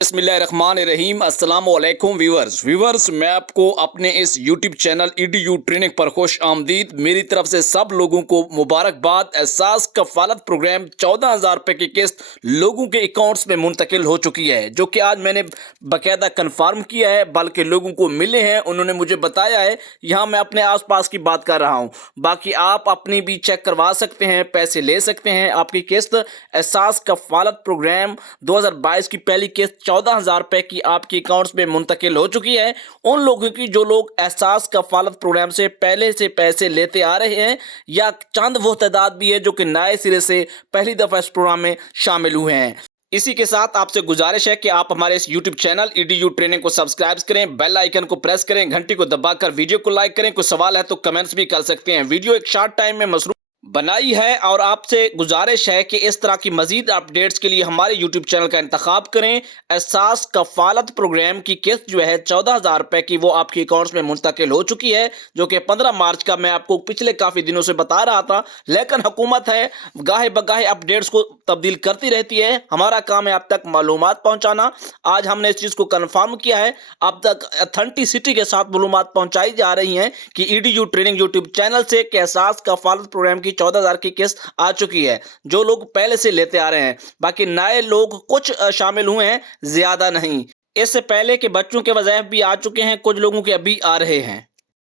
बिस्मिल्लाहिर्रहमानिर्रहीम। अस्सलाम वालेकुम व्यूवर्स मैं आपको अपने इस यूट्यूब चैनल EDU ट्रेनिंग पर खुश आमदीद। मेरी तरफ से सब लोगों को मुबारकबाद। एहसास कफालत प्रोग्राम 14,000 रुपये की किस्त लोगों के अकाउंट्स में मुंतकिल हो चुकी है, जो कि आज मैंने बाकायदा कन्फर्म किया है, बल्कि लोगों को मिले हैं, उन्होंने मुझे बताया है। यहाँ मैं अपने आसपास की बात कर रहा हूँ, बाकी आप अपनी भी चेक करवा सकते हैं, पैसे ले सकते हैं। आपकी किस्त एहसास कफालत प्रोग्राम 2022 की पहली किस्त 14,000 रुपये की आपके अकाउंट्स में मुंतकिल हो चुकी है। उन लोगों की जो लोग एहसास कफालत प्रोग्राम से पहले से पैसे लेते आ रहे हैं, या चंद वो तादाद भी है जो कि नए सिरे से पहली दफ़ा इस प्रोग्राम में शामिल हुए हैं। इसी के साथ आपसे गुजारिश है कि आप हमारे इस YouTube चैनल EDU ट्रेनिंग को सब्सक्राइब करें, बेल आइकन को प्रेस करें, घंटी को दबाकर वीडियो को लाइक करें। कोई सवाल है तो कमेंट्स भी कर सकते हैं। वीडियो एक शॉर्ट टाइम में मसरूफ बनाई है और आपसे गुजारिश है कि इस तरह की मजीद अपडेट्स के लिए हमारे यूट्यूब चैनल का इंतखाब करें। एहसास कफालत प्रोग्राम की किस्त जो है 14,000 रुपये की, वो आपके अकाउंट्स में मुंतकिल हो चुकी है, जो कि 15 मार्च का मैं आपको पिछले काफ़ी दिनों से बता रहा था। लेकिन हुकूमत है गाहे बगाहे अपडेट्स को तब्दील करती रहती है। हमारा काम है आप तक मालूमात पहुँचाना। आज हमने इस चीज़ को कन्फर्म किया है, अब तक अथेंटिसिटी के साथ मालूमात पहुँचाई जा रही हैं कि EDU ट्रेनिंग यूट्यूब चैनल से कि एहसास कफालत प्रोग्राम की 14,000 की किस्त आ चुकी है, जो लोग पहले से लेते आ रहे हैं। बाकी नए लोग कुछ शामिल हुए हैं, ज्यादा नहीं। इससे पहले के बच्चों के वज़ाइफ भी आ चुके हैं, कुछ लोगों के अभी आ रहे हैं।